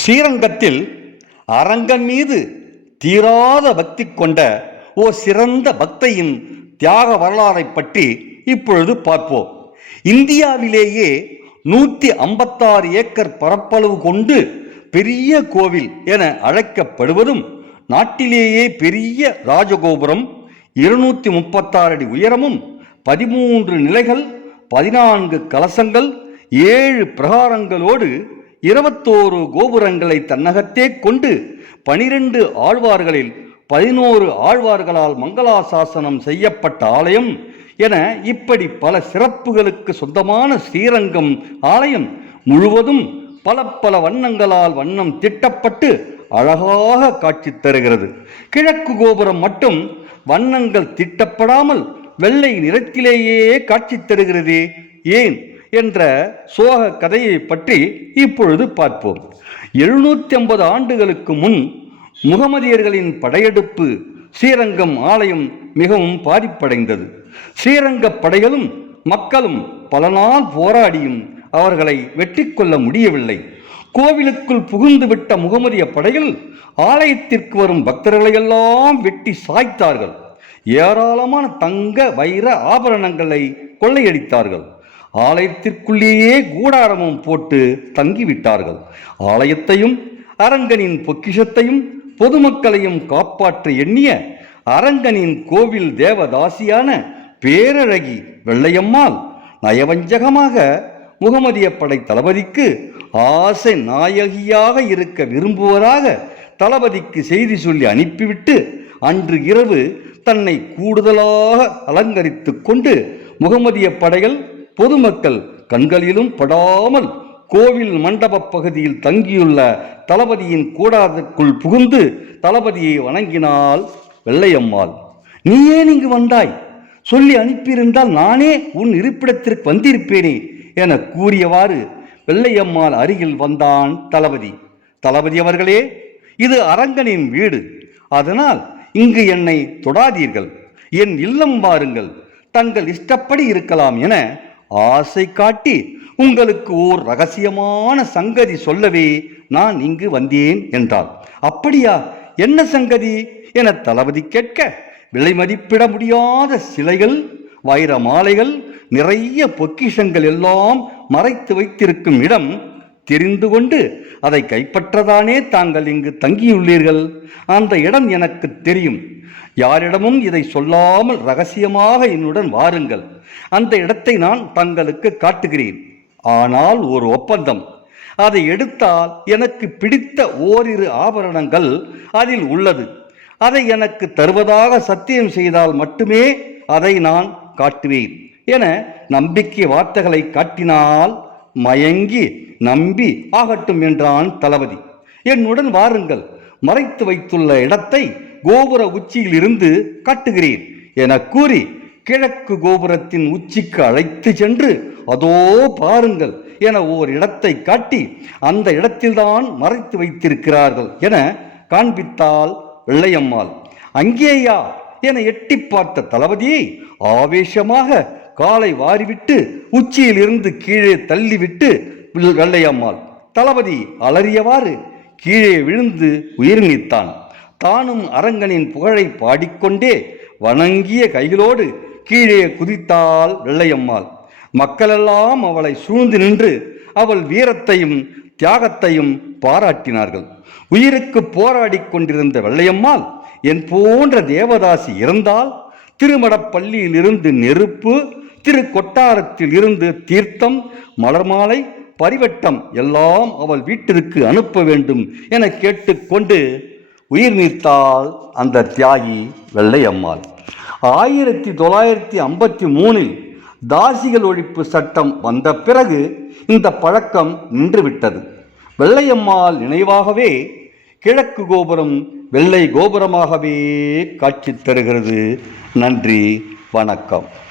ஸ்ரீரங்கத்தில் அரங்கன் மீது தீராத பக்தி கொண்ட ஓர் சிறந்த பக்தையின் தியாக வரலாறை பற்றி இப்பொழுது பார்ப்போம். இந்தியாவிலேயே நூற்றி ஐம்பத்தாறு ஏக்கர் பரப்பளவு கொண்டு பெரிய கோவில் என அழைக்கப்படுவதும் நாட்டிலேயே பெரிய ராஜகோபுரம் இருநூற்றி முப்பத்தாறு அடி உயரமும் பதிமூன்று நிலைகள் பதினான்கு கலசங்கள் ஏழு பிரகாரங்களோடு இருபத்தோரு கோபுரங்களை தன்னகத்தே கொண்டு பனிரெண்டு ஆழ்வார்களில் பதினோரு ஆழ்வார்களால் மங்களாசாசனம் செய்யப்பட்ட ஆலயம் என இப்படி பல சிறப்புகளுக்கு சொந்தமான ஸ்ரீரங்கம் ஆலயம் முழுவதும் பல பல வண்ணங்களால் வண்ணம் திட்டப்பட்டு அழகாக காட்சி தருகிறது. கிழக்கு கோபுரம் மட்டும் வண்ணங்கள் திட்டப்படாமல் வெள்ளை நிறத்திலேயே காட்சி தருகிறதே. ஏன்? என்ற சோக கதையை பற்றி இப்பொழுது பார்ப்போம். எழுநூற்றி ஐம்பது ஆண்டுகளுக்கு முன் முகமதியர்களின் படையெடுப்பு ஸ்ரீரங்கம் ஆலயம் மிகவும் பாதிப்படைந்தது. ஸ்ரீரங்க படைகளும் மக்களும் பல நாள் போராடியும் அவர்களை வெற்றி கொள்ள முடியவில்லை. கோவிலுக்குள் புகுந்துவிட்ட முகமதிய படைகள் ஆலயத்திற்கு வரும் பக்தர்களையெல்லாம் வெட்டி சாய்த்தார்கள். ஏராளமான தங்க வைர ஆபரணங்களை கொள்ளையடித்தார்கள். ஆலயத்திற்குள்ளேயே கூடாரமும் போட்டு தங்கிவிட்டார்கள். ஆலயத்தையும் அரங்கனின் பொக்கிஷத்தையும் பொதுமக்களையும் காப்பாற்ற எண்ணிய அரங்கனின் கோவில் தேவதாசியான பேரழகி வெள்ளையம்மாள் நயவஞ்சகமாக முகமதிய படை தளபதிக்கு ஆசை நாயகியாக இருக்க விரும்புவதாக தளபதிக்கு செய்தி சொல்லி அனுப்பிவிட்டு அன்று இரவு தன்னை கூடுதலாக அலங்கரித்து கொண்டு முகமதிய படைகள் பொதுமக்கள் கண்களிலும் படாமல் கோவில் மண்டப பகுதியில் தங்கியுள்ள தளபதியின் கூடாரத்திற்குள் புகுந்து தளபதியை வணங்கினாள் வெள்ளையம்மாள் நீ ஏன் இங்கு வந்தாய்? சொல்லி அனுப்பியிருந்தால் நானே உன் இருப்பிடத்திற்கு வந்திருப்பேனே என கூறியவாறு வெள்ளையம்மாள் அருகில் வந்தான் தளபதி. தளபதி அவர்களே இது அரங்கனின் வீடு. அதனால் இங்கு என்னை தொடாதீர்கள். என் இல்லம் வாருங்கள். தங்கள் இஷ்டப்படி இருக்கலாம் என ஆசை காட்டி உங்களுக்கு ஓர் ரகசியமான சங்கதி சொல்லவே நான் இங்கு வந்தேன் என்றாள். அப்படியா? என்ன சங்கதி? என தளபதி கேட்க விலை மதிப்பிட முடியாத சிலைகள் வைர மாலைகள் நிறைய பொக்கிஷங்கள் எல்லாம் மறைத்து வைத்திருக்கும் இடம் தெரிந்து கொண்டு அதை கைப்பற்றதானே தாங்கள் இங்கு தங்கியுள்ளீர்கள்? அந்த இடம் எனக்கு தெரியும். யாரிடமும் இதை சொல்லாமல் ரகசியமாக என்னுடன் வாருங்கள். அந்த இடத்தை நான் தங்களுக்கு காட்டுகிறேன். ஆனால் ஒரு ஒப்பந்தம். அதை எடுத்தால் எனக்கு பிடித்த ஓரிரு ஆபரணங்கள் அதில் உள்ளது. அதை எனக்கு தருவதாக சத்தியம் செய்தால் மட்டுமே அதை நான் காட்டுவேன். என நம்பிக்கை வார்த்தைகளை காட்டினால் மயங்கி நம்பி ஆகட்டும் என்றான் தளபதி. என்னுடன் வாருங்கள். மறைத்து வைத்துள்ள இடத்தை கோபுர உச்சியில் இருந்து காட்டுகிறேன் என கூறி கிழக்கு கோபுரத்தின் உச்சிக்கு அழைத்து சென்று அதோ பாருங்கள் என ஓர் இடத்தை காட்டி அந்த இடத்தில்தான் மறைத்து வைத்திருக்கிறார்கள் என காண்பித்தாள் வெள்ளையம்மாள். அங்கேயா என எட்டி பார்த்த தளபதியை ஆவேசமாக காலை வாரிவிட்டு உச்சியில் இருந்து கீழே தள்ளிவிட்டு வெள்ளையம்மாள். தளபதி அலறியவாறு கீழே விழுந்து உயிர் நீத்தான். தானும் அரங்கனின் புகழை பாடிக்கொண்டே வணங்கிய கைகளோடு கீழே குதித்தாள் வெள்ளையம்மாள். மக்களெல்லாம் அவளை சூழ்ந்து நின்று அவள் வீரத்தையும் தியாகத்தையும் பாராட்டினார்கள். உயிருக்கு போராடிக் கொண்டிருந்த வெள்ளையம்மாள் என் போன்ற தேவதாசி இருந்தால் திருமடப்பள்ளியிலிருந்து நெருப்பு திரு கொட்டாரத்தில் இருந்து தீர்த்தம் மலர்மாலை பரிவட்டம் எல்லாம் அவள் வீட்டிற்கு அனுப்ப வேண்டும் என கேட்டுக்கொண்டு உயிர் நீத்தாள் அந்த தியாகி வெள்ளையம்மாள். ஆயிரத்தி தொள்ளாயிரத்தி ஐம்பத்தி மூணில் தாசிகள் ஒழிப்பு சட்டம் வந்த பிறகு இந்த பழக்கம் நின்றுவிட்டது. வெள்ளையம்மாள் நினைவாகவே கிழக்கு கோபுரம் வெள்ளை கோபுரமாகவே காட்சி தருகிறது. நன்றி வணக்கம்.